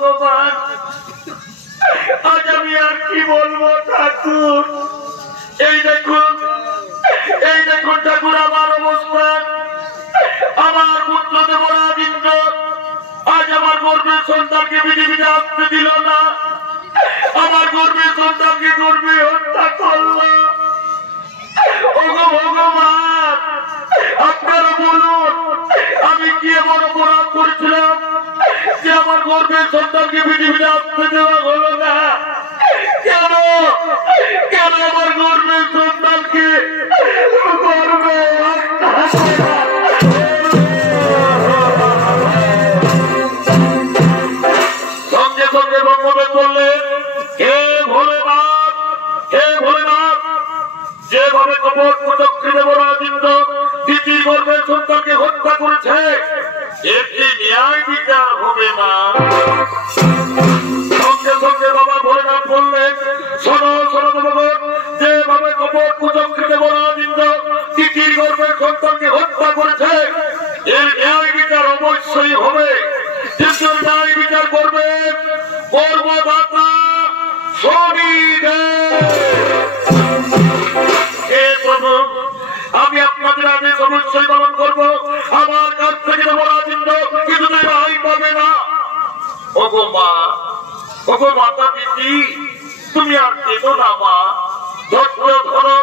ভগবান, আজ আমি আর কি বলবো ঠাকুর। এই দেখুন ঠাকুর আমার অবস্থা। আমার পুত্র দেবরাজ ইন্দ্র আজ আমার গর্ভের সন্তানকে পৃথিবীতে আসতে দিল না, আমার গর্ভের সন্তানকে গর্ভে হত্যা করল। ওগো ভগবান, আপনারা বলুন আমি কি এমন অপরাধ করেছিলাম যে আমার গর্ভের সন্তানকে পৃথিবীতে আসতে দেওয়া হলো না? কেন কেন আমার গর্ভের সন্তানকে গর্ভে সঙ্গে সঙ্গে ব্রহ্মদেব বললেন, হে ভোলেনাথ, হে ভোলেনাথ, যেভাবে কপট কুচক্রী দেবরাজ ইন্দ্র তিতির গর্ভের সন্তানকে হত্যা করেছে, এর কি ন্যায় বিচার হবে না? সঙ্গে সঙ্গে বাবা ভোলেনাথ বললেন, শোনো শোনো দেবগণ, যেভাবে কপট কুচক্রী দেবরাজ ইন্দ্র তিতির গর্ভের সন্তানকে হত্যা করেছে, এর ন্যায় বিচার অবশ্যই হবে। কিন্তু ন্যায় বিচার করবে গর্ভদাতা শনিদেব। হে প্রভু, আমি আপনাদের আদেশ অবশ্যই পালন করবো। আমার কাছ থেকে দেবরাজ ইন্দ্র কিছুতেই রেহাই পাবে না। ওগো মা, ওগো মাতা দিদি, তুমি আর কেঁদো না মা, ধৈর্য ধরো।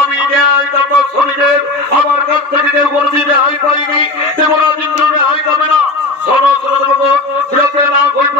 আমি ন্যায় দাতা শনিদেব, আমার কাছ থেকে কেউ কোনদিন রেহাই পাইনি, দেবরাজ ইন্দ্র রেহাই পাবে না। শোনো শোনো দেবগণ, বিরক্ত না হইবে